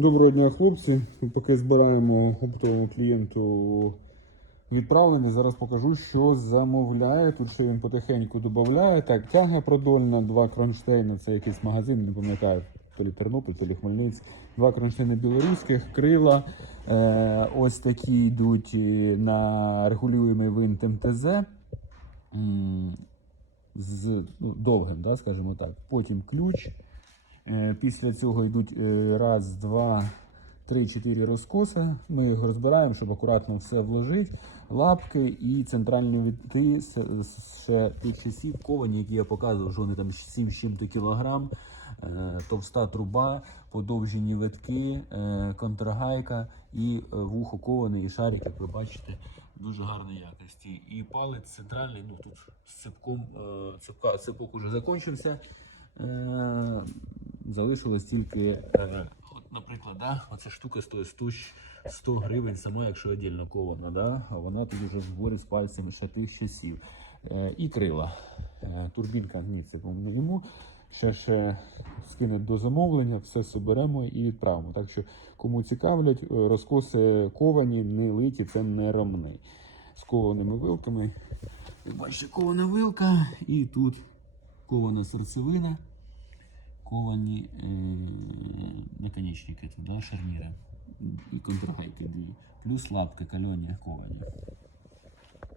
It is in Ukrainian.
Доброго дня, хлопці. Поки збираємо оптовому клієнту відправлення, зараз покажу, що замовляє. Тут ще він потихеньку додає. Так, тяга продольна, два кронштейни, це якийсь магазин, не пам'ятаю, то лі Тернопіль, то лі Хмельницький. Два кронштейни білоруських, крила. Е, ось такі йдуть е, на регулюємий винт МТЗ. З ну, довгим, да, скажімо так. Потім ключ. Е, Після цього йдуть е, раз, два, три, чотири розкоси. Ми їх розбираємо, щоб акуратно все вложити. Лапки і центральні віти ще тих часів ковані, які я показував, що вони там 7 з чим-то кілограм. Е, Товста труба, подовжені витки, контргайка і вухо коване, і шарик, як ви бачите, дуже гарної якості. І палець центральний, ну тут з ципком, ципка, ципок уже закінчився. Залишилось тільки, е, от, наприклад, да, оця штука стоїть 100, 100 гривень, сама, якщо віддільно кована, да, а вона тут вже зборі з пальцями ще тих часів. Е, і крила. Е, турбінка, ні, це по-моєму. Ще ще скине до замовлення, все соберемо і відправимо. Так що, кому цікавлять, розкоси ковані, не литі, це не ромни. З кованими вилками. Бачите, кована вилка, і тут кована серцевина, ковані е, наконечники, да, шарніри і контргайки дві. Плюс лапки кальоні ковані.